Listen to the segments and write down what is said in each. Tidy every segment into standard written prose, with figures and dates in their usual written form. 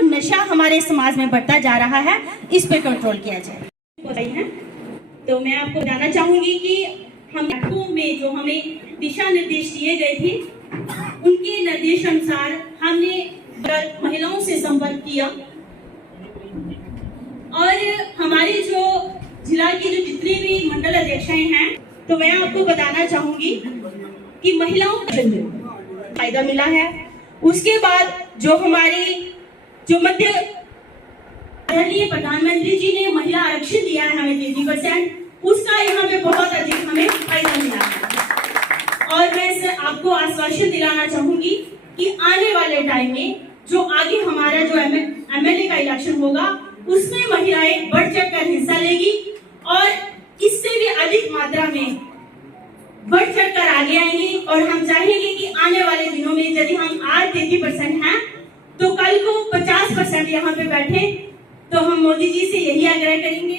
नशा हमारे समाज में बढ़ता जा रहा है, इस पे कंट्रोल किया जाए। तो मैं आपको बताना चाहूंगी कि हम में जो हमें दिशा निर्देश दिए गए थे, उनके निर्देश अनुसार हमने महिलाओं से संपर्क किया और हमारे जो जिला की जो जितने भी मंडल अध्यक्षाएं हैं, तो मैं आपको बताना चाहूंगी कि महिलाओं को फायदा मिला है। उसके बाद जो हमारी जो मध्य प्रधानमंत्री जी ने महिला आरक्षण दिया है हमें 33%, उसका यहाँ पे बहुत अधिक हमें फायदा मिला है। और मैं आपको आश्वासन दिलाना चाहूंगी कि आने वाले टाइम में जो आगे हमारा जो एमएलए का इलेक्शन होगा, उसमें महिलाएं बढ़ चढ़ कर हिस्सा लेगी और इससे भी अधिक मात्रा में बढ़ चढ़ कर आगे आएंगी। और हम चाहेंगे कि आने वाले दिनों में यदि हम आज 33% हैं, तो कल को 50% यहाँ पे बैठे, तो हम मोदी जी से यही आग्रह करेंगे।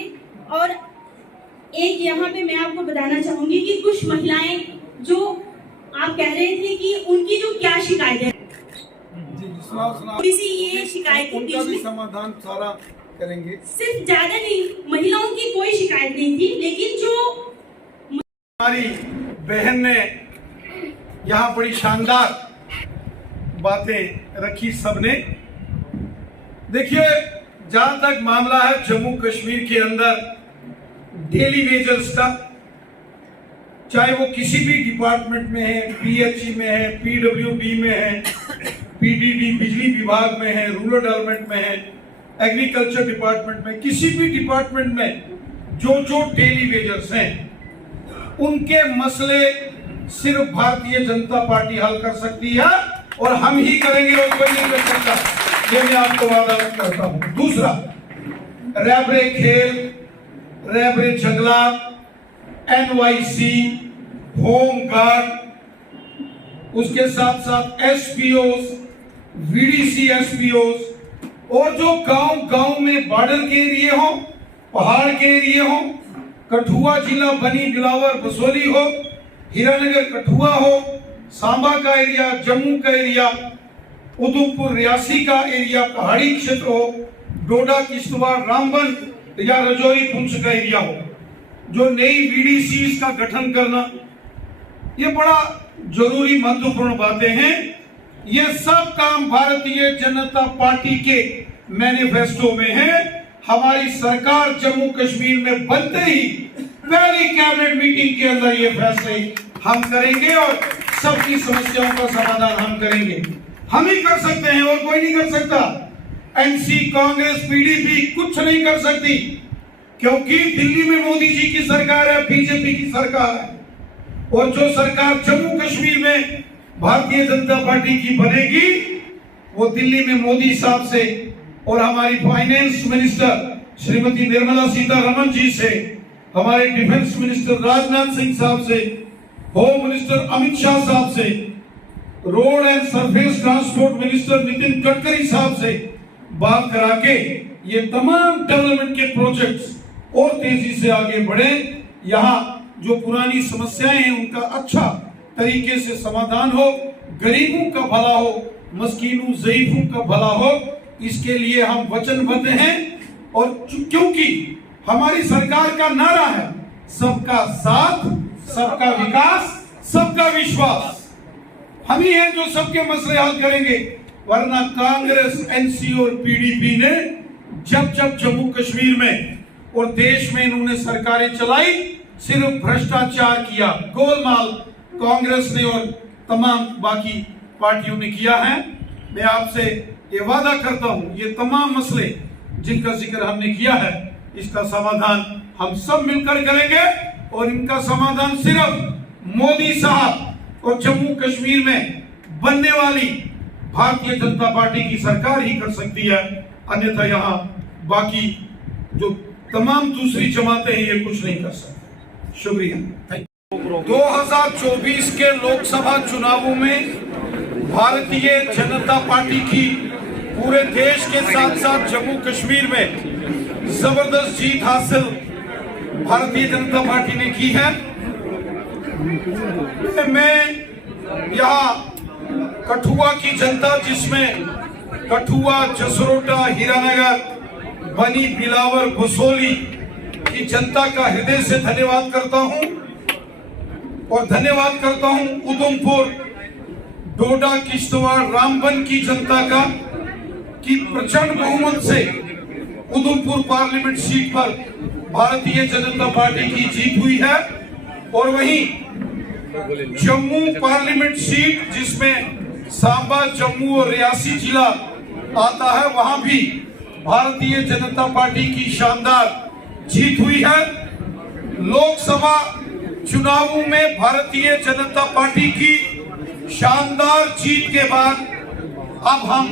और एक यहाँ पे मैं आपको बताना चाहूंगी कि कुछ महिलाएं जो आप कह रहे थे कि उनकी जो क्या शिकायतें, किसी ये शिकायतें भी समाधान सारा करेंगे। सिर्फ ज्यादा नहीं, महिलाओं की कोई शिकायत नहीं थी, लेकिन जो हमारी बहन ने यहाँ बड़ी शानदार बातें रखी सबने। देखिए, जहां तक मामला है जम्मू कश्मीर के अंदर डेली वेजर्स का, चाहे वो किसी भी डिपार्टमेंट में है, पीएचई में है, पीडब्ल्यूडी में है, पीडीडी बिजली विभाग में है, रूरल डेवलपमेंट में है, एग्रीकल्चर डिपार्टमेंट में, किसी भी डिपार्टमेंट में जो डेली वेजर्स हैं, उनके मसले सिर्फ भारतीय जनता पार्टी हल कर सकती है और हम ही करेंगे और कोई नहीं कर सकता, ये मैं आपको वादा करता हूं। दूसरा, रैबरे खेल, रैबरे जंगलात, एनवाईसी, होम गार्ड, उसके साथ साथ एसपीओस, वीडीसी एसपीओस, और जो गांव में बॉर्डर के एरिया हो, पहाड़ के एरिया हो, कठुआ जिला बनी बिलावर बसोली हो, हीरानगर कठुआ हो, सांबा का एरिया, जम्मू का एरिया, उधमपुर रियासी का एरिया, पहाड़ी क्षेत्र हो, डोडा किश्तवाड़ रामबन या रजौरी पुंछ का एरिया हो, जो नई वीडीसी का गठन करना, ये बड़ा जरूरी महत्वपूर्ण बातें हैं। ये सब काम भारतीय जनता पार्टी के मैनिफेस्टो में है। हमारी सरकार जम्मू कश्मीर में बनते ही पहली कैबिनेट मीटिंग के अंदर ये फैसले हम करेंगे और सबकी समस्याओं का समाधान हम करेंगे। हम ही कर सकते हैं और कोई नहीं कर सकता। एनसी, कांग्रेस, पीडीपी कुछ नहीं कर सकती, क्योंकि दिल्ली में मोदी जी की सरकार है, बीजेपी की सरकार है। और जो सरकार जम्मू कश्मीर में भारतीय जनता पार्टी की बनेगी, वो दिल्ली में मोदी साहब से और हमारी फाइनेंस मिनिस्टर श्रीमती निर्मला सीतारमण जी से, हमारे डिफेंस मिनिस्टर राजनाथ सिंह साहब से, होम मिनिस्टर अमित शाह साहब से, road and surface transport minister Nitin Gadkari साहब से बात करा के ये तमाम डेवलपमेंट के प्रोजेक्ट्स और तेजी से आगे बढ़े। यहाँ जो पुरानी समस्याएं हैं उनका अच्छा तरीके से समाधान हो, गरीबों का भला हो, मस्कीनों ज़ईफों का भला हो, इसके लिए हम वचनबद्ध हैं। और क्योंकि हमारी सरकार का नारा है सबका साथ, सबका विकास, सबका विश्वास, हम ही हैं जो सबके मसले हल करेंगे। वरना कांग्रेस, एनसी और पीडीपी ने जब जम्मू कश्मीर में और देश में इन्होंने सरकारें चलाई, सिर्फ भ्रष्टाचार किया, गोलमाल कांग्रेस ने और तमाम बाकी पार्टियों ने किया है। मैं आपसे ये वादा करता हूं, ये तमाम मसले जिनका जिक्र हमने किया है, इसका समाधान हम सब मिलकर करेंगे और इनका समाधान सिर्फ मोदी साहब और जम्मू कश्मीर में बनने वाली भारतीय जनता पार्टी की सरकार ही कर सकती है। अन्यथा यहाँ बाकी जो तमाम दूसरी जमातें हैं ये कुछ नहीं कर सकती। शुक्रिया। 2024 के लोकसभा चुनावों में भारतीय जनता पार्टी की पूरे देश के साथ साथ जम्मू कश्मीर में जबरदस्त जीत हासिल भारतीय जनता पार्टी ने की है। मैं यहाँ कठुआ की जनता, जिसमें कठुआ, जसरोटा, हीरानगर, बनी, बिलावर, बसोली की जनता का हृदय से धन्यवाद करता हूं और धन्यवाद करता हूं उधमपुर, डोडा, किश्तवाड़, रामबन की जनता का कि प्रचंड बहुमत से उधमपुर पार्लियामेंट सीट पर भारतीय जनता पार्टी की जीत हुई है। और वहीं जम्मू पार्लियामेंट सीट, जिसमें सांबा, जम्मू और रियासी जिला आता है, वहां भी भारतीय जनता पार्टी की शानदार जीत हुई है। लोकसभा चुनावों में भारतीय जनता पार्टी की शानदार जीत के बाद अब हम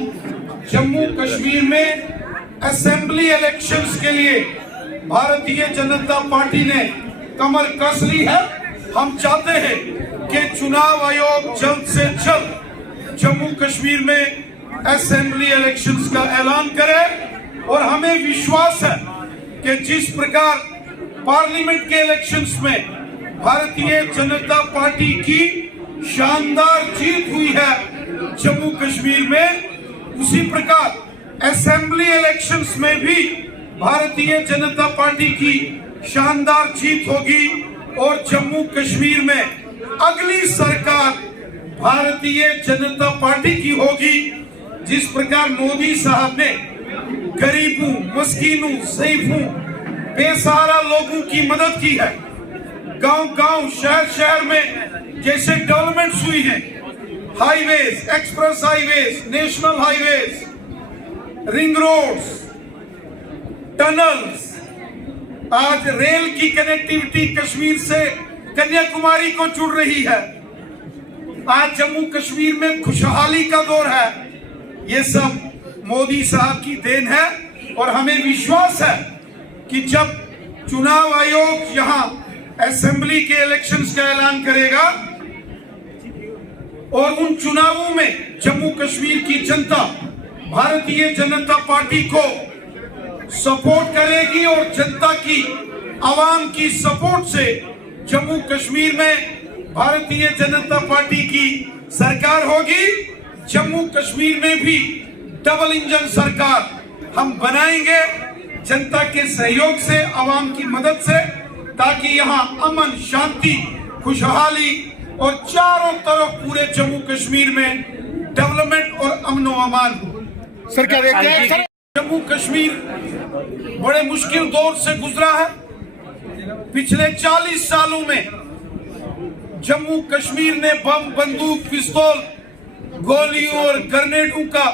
जम्मू कश्मीर में असेंबली इलेक्शंस के लिए भारतीय जनता पार्टी ने कमर कस ली है। हम चाहते हैं कि चुनाव आयोग जल्द से जल्द जम्मू कश्मीर में असेंबली इलेक्शंस का ऐलान करे और हमें विश्वास है कि जिस प्रकार पार्लियामेंट के इलेक्शंस में भारतीय जनता पार्टी की शानदार जीत हुई है जम्मू कश्मीर में, उसी प्रकार असेंबली इलेक्शंस में भी भारतीय जनता पार्टी की शानदार जीत होगी और जम्मू कश्मीर में अगली सरकार भारतीय जनता पार्टी की होगी। जिस प्रकार मोदी साहब ने गरीबों, मस्कीनों, ज़ईफों, बेसहारा लोगों की मदद की है, गांव-गांव, शहर-शहर में जैसे डेवलपमेंट्स हुई हैं, highways, express highways, national highways, ring roads, tunnels, आज रेल की कनेक्टिविटी कश्मीर से कन्याकुमारी को जुड़ रही है। आज जम्मू कश्मीर में खुशहाली का दौर है। ये सब मोदी साहब की देन है और हमें विश्वास है कि जब चुनाव आयोग यहाँ असेंबली के इलेक्शंस का ऐलान करेगा और उन चुनावों में जम्मू कश्मीर की जनता भारतीय जनता पार्टी को सपोर्ट करेगी और जनता की, आवाम की सपोर्ट से जम्मू कश्मीर में भारतीय जनता पार्टी की सरकार होगी। जम्मू कश्मीर में भी डबल इंजन सरकार हम बनाएंगे जनता के सहयोग से, आवाम की मदद से, ताकि यहाँ अमन, शांति, खुशहाली और चारों तरफ पूरे जम्मू कश्मीर में डेवलपमेंट और अमन व अमान हो। सरकार जम्मू कश्मीर बड़े मुश्किल दौर से गुजरा है। पिछले 40 सालों में जम्मू कश्मीर ने बम, बंदूक, पिस्तौल, गोलियों और ग्रेनेडों का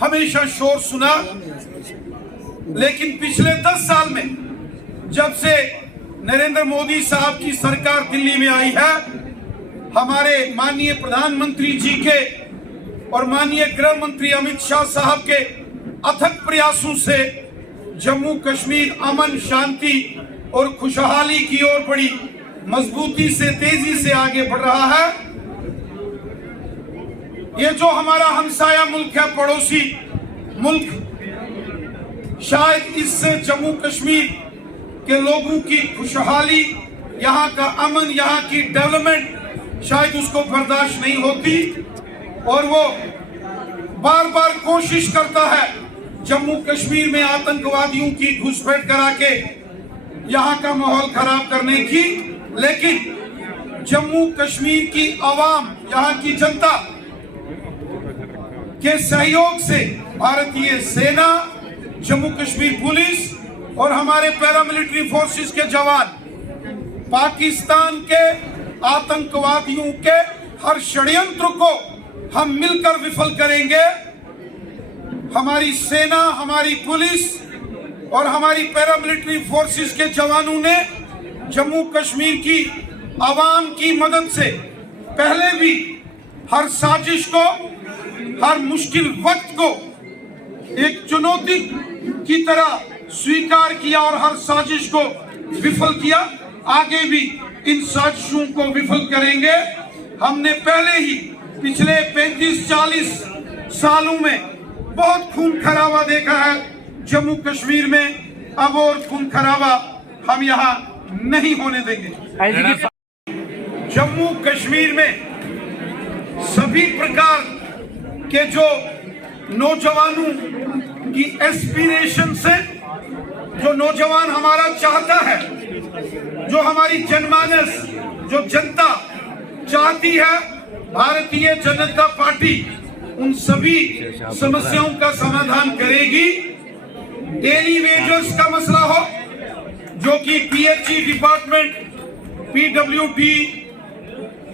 हमेशा शोर सुना, लेकिन पिछले 10 साल में जब से नरेंद्र मोदी साहब की सरकार दिल्ली में आई है, हमारे माननीय प्रधानमंत्री जी के और माननीय गृह मंत्री अमित शाह साहब के अथक प्रयासों से जम्मू कश्मीर अमन, शांति और खुशहाली की ओर बड़ी मजबूती से, तेजी से आगे बढ़ रहा है। ये जो हमारा हमसाया मुल्क है, पड़ोसी मुल्क, शायद इससे जम्मू कश्मीर के लोगों की खुशहाली, यहाँ का अमन, यहाँ की डेवलपमेंट शायद उसको बर्दाश्त नहीं होती और वो बार बार कोशिश करता है जम्मू कश्मीर में आतंकवादियों की घुसपैठ करा के यहाँ का माहौल खराब करने की। लेकिन जम्मू कश्मीर की आवाम, यहाँ की जनता के सहयोग से भारतीय सेना, जम्मू कश्मीर पुलिस और हमारे पैरामिलिट्री फोर्सेस के जवान पाकिस्तान के आतंकवादियों के हर षड्यंत्र को हम मिलकर विफल करेंगे। हमारी सेना, हमारी पुलिस और हमारी पैरामिलिट्री फोर्सेस के जवानों ने जम्मू कश्मीर की आवाम की मदद से पहले भी हर साजिश को, हर मुश्किल वक्त को एक चुनौती की तरह स्वीकार किया और हर साजिश को विफल किया। आगे भी इन साजिशों को विफल करेंगे। हमने पहले ही पिछले 35-40 सालों में बहुत खून खराबा देखा है जम्मू कश्मीर में। अब और खून खराबा हम यहाँ नहीं होने देंगे। जम्मू कश्मीर में सभी प्रकार के जो नौजवानों की एस्पिरेशन से, जो नौजवान हमारा चाहता है, जो हमारी जनमानस, जो जनता चाहती है, भारतीय जनता पार्टी उन सभी समस्याओं का समाधान करेगी। डेली वेजेस का मसला हो, जो कि पीएचई डिपार्टमेंट, पीडब्ल्यूडी,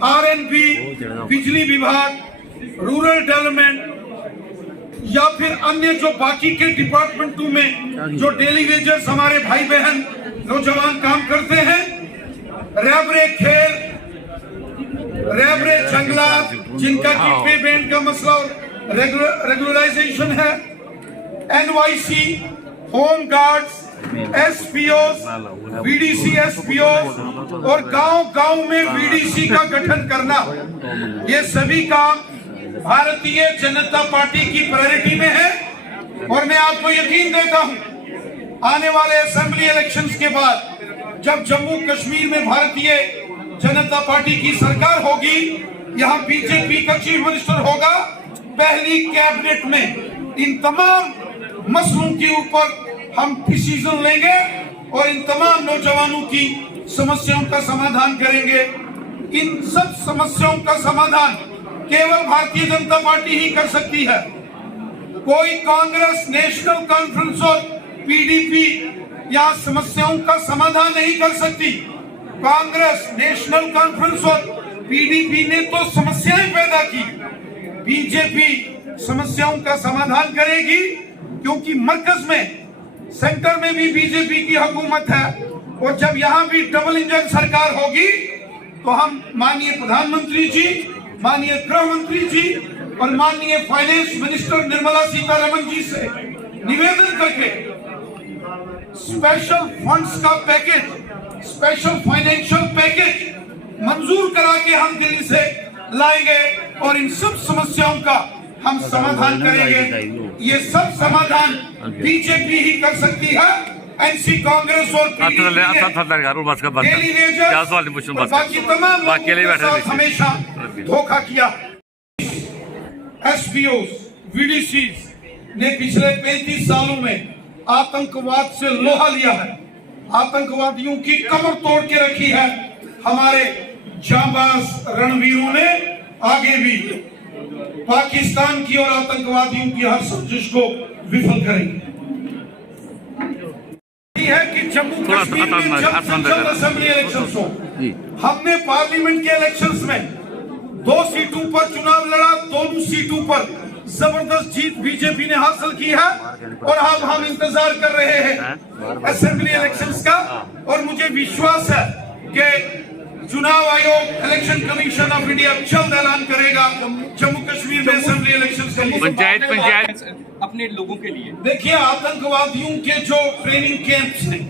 आरएनबी, बिजली विभाग, रूरल डेवलपमेंट या फिर अन्य जो बाकी के डिपार्टमेंटों में जो डेली वेजेस हमारे भाई बहन नौजवान काम करते हैं, रेबरे खेल, रेबरे जंगलात, जिनका कि पेमेंट का मसला रेगुलराइजेशन है, एनवाईसी, होम गार्ड्स, एसपीओस, बीडीसी एसपीओस और गांव-गांव में बीडीसी का गठन करना, ये सभी काम भारतीय जनता पार्टी की प्रायोरिटी में है। और मैं आपको यकीन देता हूं, आने वाले असेंबली इलेक्शंस के बाद जब जम्मू कश्मीर में भारतीय जनता पार्टी की सरकार होगी, यहां बीजेपी का चीफ मिनिस्टर होगा, पहली कैबिनेट में इन तमाम मसलों के ऊपर हम डिसीजन लेंगे और इन तमाम नौजवानों की समस्याओं का समाधान करेंगे। इन सब समस्याओं का समाधान केवल भारतीय जनता पार्टी ही कर सकती है। कोई कांग्रेस, नेशनल कॉन्फ्रेंस और पीडीपी या समस्याओं का समाधान नहीं कर सकती। कांग्रेस, नेशनल कॉन्फ्रेंस और पीडीपी ने तो समस्याएं पैदा की, बीजेपी समस्याओं का समाधान करेगी, क्योंकि मरकज में, सेंटर में भी बीजेपी की हुकूमत है। और जब यहाँ भी डबल इंजन सरकार होगी तो हम माननीय प्रधानमंत्री जी, माननीय गृह मंत्री जी और माननीय फाइनेंस मिनिस्टर निर्मला सीतारमण जी से निवेदन करके स्पेशल फंड्स का पैकेज, स्पेशल फाइनेंशियल पैकेज मंजूर करा के हम दिल्ली से लाएंगे और इन सब समस्याओं का हम समाधान करेंगे। ये सब समाधान बीजेपी ही कर सकती है। एनसी, कांग्रेस और बाकी तमाम हमेशा धोखा किया। एसपीओ, वीडीसी ने पिछले 35 सालों में आतंकवाद से लोहा लिया है, आतंकवादियों की कमर तोड़ के रखी है। हमारे जांबाज रणवीरों ने आगे भी पाकिस्तान की और आतंकवादियों की हर साजिश को विफल करेंगे। है कि जम्मू कश्मीर में जब असेंबली इलेक्शंस हो, हमने पार्लियामेंट के इलेक्शंस में 2 सीटों पर चुनाव लड़ा, दोनों सीटों पर जबरदस्त जीत बीजेपी ने हासिल की है और अब हम इंतजार कर रहे हैं असेंबली इलेक्शंस का। और मुझे विश्वास है कि चुनाव आयोग, इलेक्शन कमीशन ऑफ इंडिया जल्द ऐलान करेगा जम्मू कश्मीर में असेंबली इलेक्शन। पंचायत अपने लोगों के लिए देखिए, आतंकवादियों के जो ट्रेनिंग कैंप्स हैं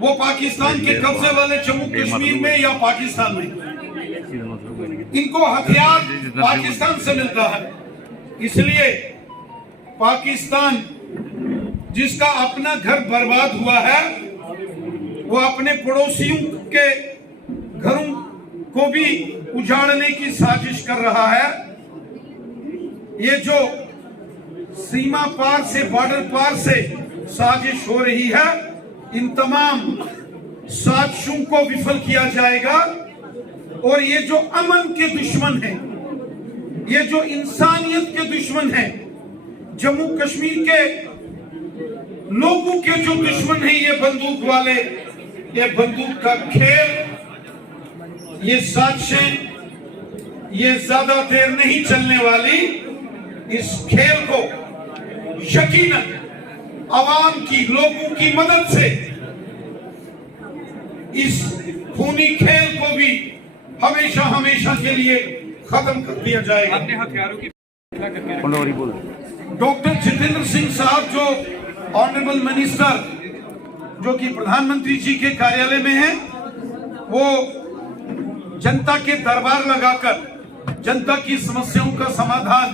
वो पाकिस्तान के कब्जे वाले जम्मू कश्मीर में या पाकिस्तान में, इनको हथियार पाकिस्तान से मिलता है। इसलिए पाकिस्तान, जिसका अपना घर बर्बाद हुआ है, वो अपने पड़ोसियों के घरों को भी उजाड़ने की साजिश कर रहा है। ये जो सीमा पार से, बॉर्डर पार से साजिश हो रही है, इन तमाम साजिशों को विफल किया जाएगा। और ये जो अमन के दुश्मन हैं, ये जो इंसानियत के दुश्मन हैं, जम्मू कश्मीर के लोगों के जो दुश्मन हैं, ये बंदूक वाले, ये बंदूक का खेल, ये साजिशें, ये ज्यादा देर नहीं चलने वाली। इस खेल को यकीनन आवाम की, लोगों की मदद से इस खूनी खेल को भी हमेशा हमेशा के लिए खत्म कर दिया जाएगा। अपने हथियारों की डॉक्टर जितेंद्र सिंह साहब, जो ऑनरेबल मिनिस्टर, जो कि प्रधानमंत्री जी के कार्यालय में हैं, वो जनता के दरबार लगाकर जनता की समस्याओं का समाधान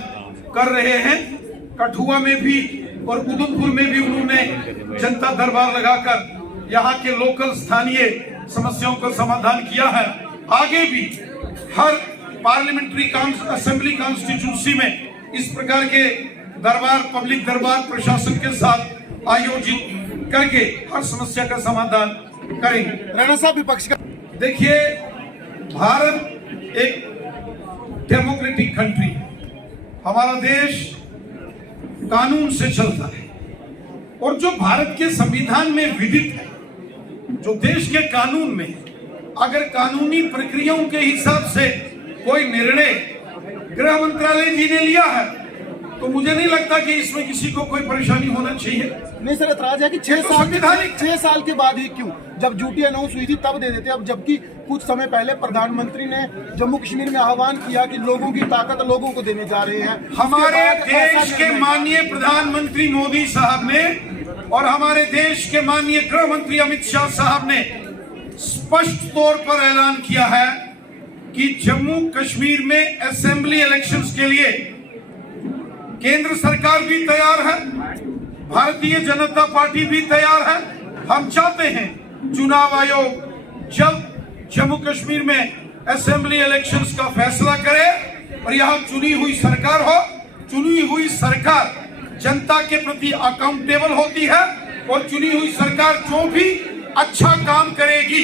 कर रहे हैं। कठुआ में भी और उधमपुर में भी उन्होंने जनता दरबार लगाकर यहाँ के लोकल स्थानीय समस्याओं का समाधान किया है। आगे भी हर पार्लियामेंट्री असेंबली कॉन्स्टिट्यूंसी में इस प्रकार के दरबार, पब्लिक दरबार प्रशासन के साथ आयोजित करके हर समस्या का समाधान करेंगे। राणा साहब विपक्ष का देखिए, भारत एक डेमोक्रेटिक कंट्री, हमारा देश कानून से चलता है और जो भारत के संविधान में विधित है, जो देश के कानून में है, अगर कानूनी प्रक्रियाओं के हिसाब से कोई निर्णय गृह मंत्रालय जी ने लिया है तो मुझे नहीं लगता कि इसमें किसी को कोई परेशानी होना चाहिए। नहीं सर, एतराज है कि 6 साल के बाद ही क्यों, जब ड्यूटी अनाउंस हुई थी तब दे देते। अब जबकि कुछ समय पहले प्रधानमंत्री ने जम्मू कश्मीर में आह्वान किया कि लोगों की ताकत लोगों को देने जा रहे हैं। हमारे देश के माननीय प्रधानमंत्री मोदी साहब ने और हमारे देश के माननीय गृह मंत्री अमित शाह साहब ने स्पष्ट तौर पर ऐलान किया है कि जम्मू कश्मीर में असेंबली इलेक्शंस के लिए केंद्र सरकार भी तैयार है, भारतीय जनता पार्टी भी तैयार है। हम चाहते हैं चुनाव आयोग जब जम्मू कश्मीर में असेंबली इलेक्शंस का फैसला करे और यहाँ चुनी हुई सरकार हो। चुनी हुई सरकार जनता के प्रति अकाउंटेबल होती है और चुनी हुई सरकार जो भी अच्छा काम करेगी,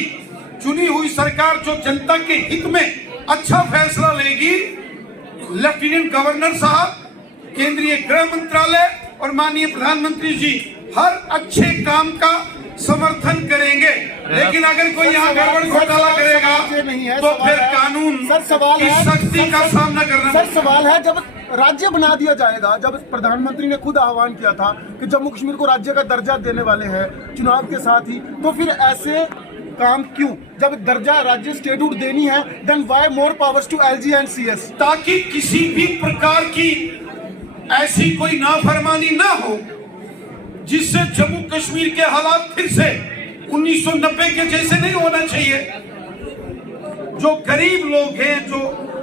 चुनी हुई सरकार जो जनता के हित में अच्छा फैसला लेगी, लेफ्टिनेंट गवर्नर साहब, केंद्रीय गृह मंत्रालय और माननीय प्रधानमंत्री जी हर अच्छे काम का समर्थन करेंगे। लेकिन अगर कोई यहाँ गड़बड़ घोटाला करेगा तो फिर कानून की सख्ती का सामना करना। सर सवाल है, जब राज्य बना दिया जाएगा, जब प्रधानमंत्री ने खुद आह्वान किया था कि जम्मू कश्मीर को राज्य का दर्जा देने वाले हैं चुनाव के साथ ही, तो फिर ऐसे काम क्यों? जब दर्जा राज्य स्टेटहुड देनी है, then why more powers to LG and CS? ताकि किसी भी प्रकार की ऐसी कोई नाफरमानी ना हो जिससे जम्मू कश्मीर के हालात फिर से 1990 के जैसे नहीं होना चाहिए। जो गरीब लोग हैं, जो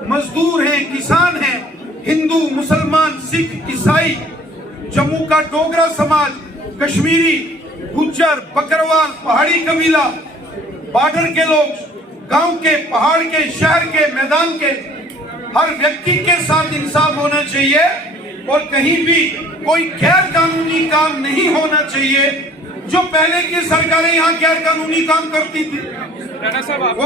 मजदूर हैं, किसान हैं, हिंदू, मुसलमान, सिख, ईसाई, जम्मू का डोगरा समाज, कश्मीरी, गुज्जर, बकरवाल, पहाड़ी कबीला, बॉर्डर के लोग, गांव के, पहाड़ के, शहर के, मैदान के, हर व्यक्ति के साथ इंसाफ होना चाहिए और कहीं भी कोई गैर कानूनी काम नहीं होना चाहिए। जो पहले की सरकारें यहाँ गैर कानूनी काम करती थी, राणा साहब